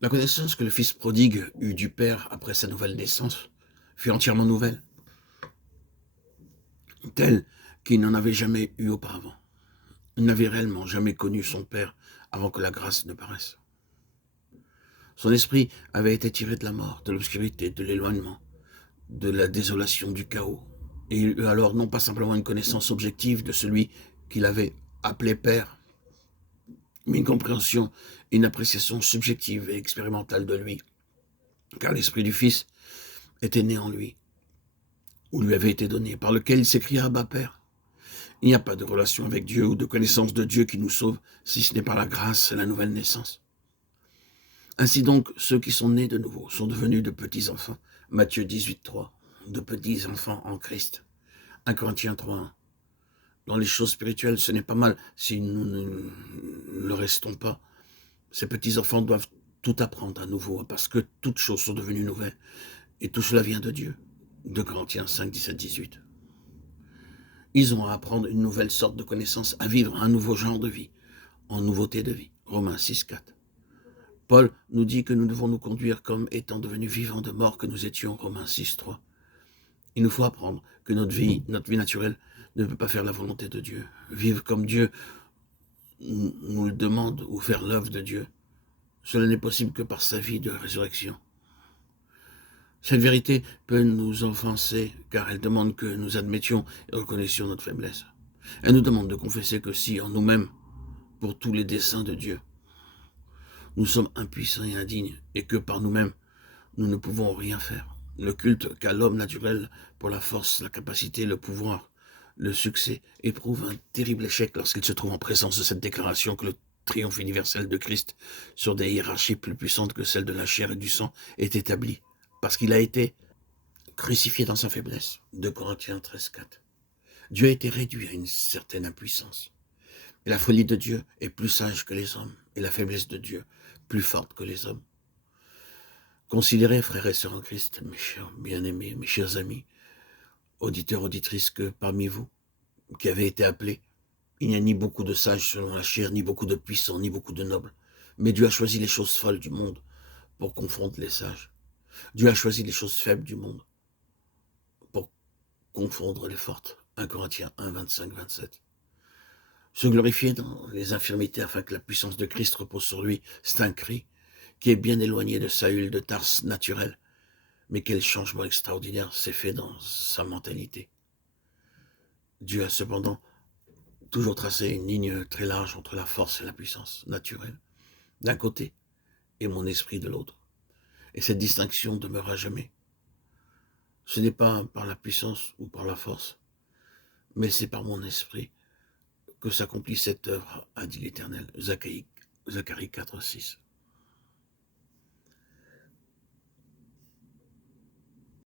La connaissance que le fils prodigue eut du père après sa nouvelle naissance fut entièrement nouvelle, telle qu'il n'en avait jamais eu auparavant. Il n'avait réellement jamais connu son père avant que la grâce ne paraisse. Son esprit avait été tiré de la mort, de l'obscurité, de l'éloignement, de la désolation, du chaos. Et il eut alors non pas simplement une connaissance objective de celui qu'il avait appelé père, mais une compréhension et une appréciation subjective et expérimentale de lui, car l'esprit du Fils était né en lui, ou lui avait été donné, par lequel il s'écria Abba Père. Il n'y a pas de relation avec Dieu ou de connaissance de Dieu qui nous sauve, si ce n'est par la grâce et la nouvelle naissance. Ainsi donc, ceux qui sont nés de nouveau sont devenus de petits enfants. Matthieu 18,3, de petits enfants en Christ. 1 Corinthiens 3,1. Dans les choses spirituelles, ce n'est pas mal si nous ne le restons pas. Ces petits enfants doivent tout apprendre à nouveau, parce que toutes choses sont devenues nouvelles. Et tout cela vient de Dieu. 2 Corinthiens 5, 17, 18. Ils ont à apprendre une nouvelle sorte de connaissance, à vivre un nouveau genre de vie, en nouveauté de vie. Romains 6, 4. Paul nous dit que nous devons nous conduire comme étant devenus vivants de mort que nous étions. Romains 6, 3. Il nous faut apprendre que notre vie naturelle, ne peut pas faire la volonté de Dieu. Vivre comme Dieu nous le demande ou faire l'œuvre de Dieu. Cela n'est possible que par sa vie de résurrection. Cette vérité peut nous offenser, car elle demande que nous admettions et reconnaissions notre faiblesse. Elle nous demande de confesser que si, en nous-mêmes, pour tous les desseins de Dieu, nous sommes impuissants et indignes, et que par nous-mêmes, nous ne pouvons rien faire. Le culte qu'a l'homme naturel pour la force, la capacité, le pouvoir, le succès, éprouve un terrible échec lorsqu'il se trouve en présence de cette déclaration que le triomphe universel de Christ sur des hiérarchies plus puissantes que celles de la chair et du sang est établi, parce qu'il a été crucifié dans sa faiblesse. 2 Corinthiens 13, 4. Dieu a été réduit à une certaine impuissance. Et la folie de Dieu est plus sage que les hommes, et la faiblesse de Dieu plus forte que les hommes. Considérez, frères et sœurs en Christ, mes chers bien-aimés, mes chers amis, auditeurs, auditrices, que parmi vous, qui avez été appelés, il n'y a ni beaucoup de sages selon la chair, ni beaucoup de puissants, ni beaucoup de nobles. Mais Dieu a choisi les choses folles du monde pour confondre les sages. Dieu a choisi les choses faibles du monde pour confondre les fortes. 1 Corinthiens 1, 25, 27. Se glorifier dans les infirmités afin que la puissance de Christ repose sur lui, c'est un cri qui est bien éloigné de Saül de Tarse naturel. Mais quel changement extraordinaire s'est fait dans sa mentalité. Dieu a cependant toujours tracé une ligne très large entre la force et la puissance naturelle, d'un côté, et mon esprit de l'autre. Et cette distinction demeure à jamais. Ce n'est pas par la puissance ou par la force, mais c'est par mon esprit que s'accomplit cette œuvre, a dit l'Éternel. Zacharie 4, 6.